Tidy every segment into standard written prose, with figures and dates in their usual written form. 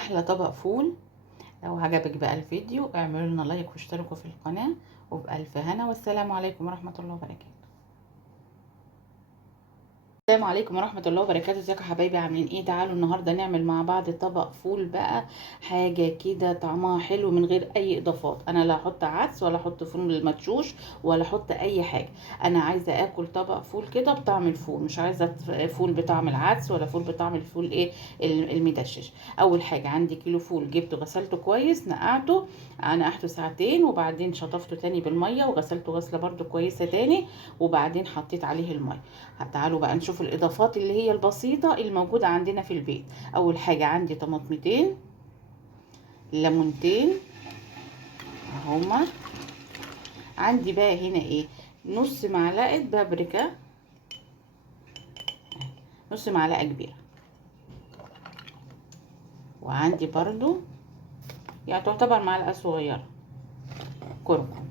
احلى طبق فول. لو عجبك بقى الفيديو اعملوا لنا لايك واشتركوا في القناة، وبألف هنا، والسلام عليكم ورحمة الله وبركاته. السلام عليكم ورحمة الله وبركاته. ازيكم يا حبايبي، عاملين ايه؟ تعالوا النهاردة نعمل مع بعض طبق فول بقى، حاجة كده طعمها حلو من غير اي اضافات. انا لا احط عدس ولا احط فول مدشوش ولا احط اي حاجة. انا عايزة اكل طبق فول كده بطعم الفول، مش عايزة فول بطعم العدس ولا فول بطعم الفول ايه المدشش. اول حاجة عندي كيلو فول، جبته غسلته كويس، نقعته ساعتين، وبعدين شطفته تاني بالمية وغسلته غسلة برده كويسة تاني، وبعدين حطيت عليه المية. تعالوا بقى نشوف الاضافات اللي هي البسيطه الموجوده عندنا في البيت. اول حاجه عندي طماطمتين، ليمونتين هما. عندي بقى هنا ايه، نص معلقه بابريكا، نص معلقه كبيره. وعندي برضو يعني تعتبر معلقه صغيره كركم.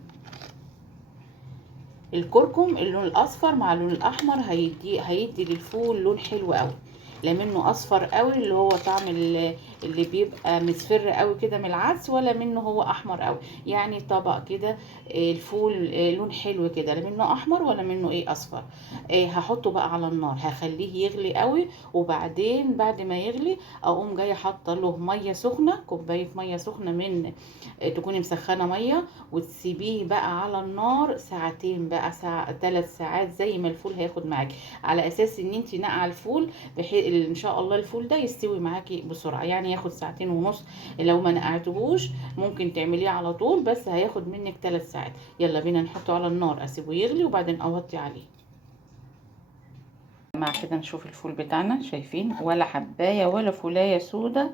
الكركم اللون الاصفر مع اللون الاحمر هيدي للفول لون حلو قوي. لا منه اصفر قوي اللي هو طعم اللي بيبقى مصفر قوي كده من العدس، ولا منه هو احمر قوي. يعني طبق كده الفول لون حلو كده، لا منه احمر ولا منه ايه اصفر. هحطه بقى على النار، هخليه يغلي قوي، وبعدين بعد ما يغلي اقوم جايه حاطه له ميه سخنه، كوبايه ميه سخنه من تكوني مسخنه ميه، وتسيبيه بقى على النار ساعتين، بقى ساعة 3 ساعات زي ما الفول هياخد معاكي، على اساس ان انت نقع الفول بحيث ان شاء الله الفول ده يستوي معاكي بسرعه. يعني ياخد ساعتين ونص. لو ما نقعتهوش ممكن تعمليه على طول، بس هياخد منك 3 ساعات. يلا بينا نحطه على النار، اسيبه يغلي وبعدين اوطي عليه. مع كده نشوف الفول بتاعنا، شايفين ولا حبايه ولا فولايه سودا؟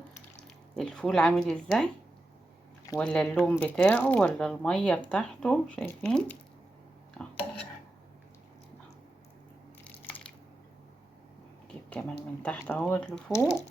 الفول عامل ازاي، ولا اللون بتاعه ولا الميه بتاعته، شايفين؟ جيب كمان من تحت اهوت لفوق.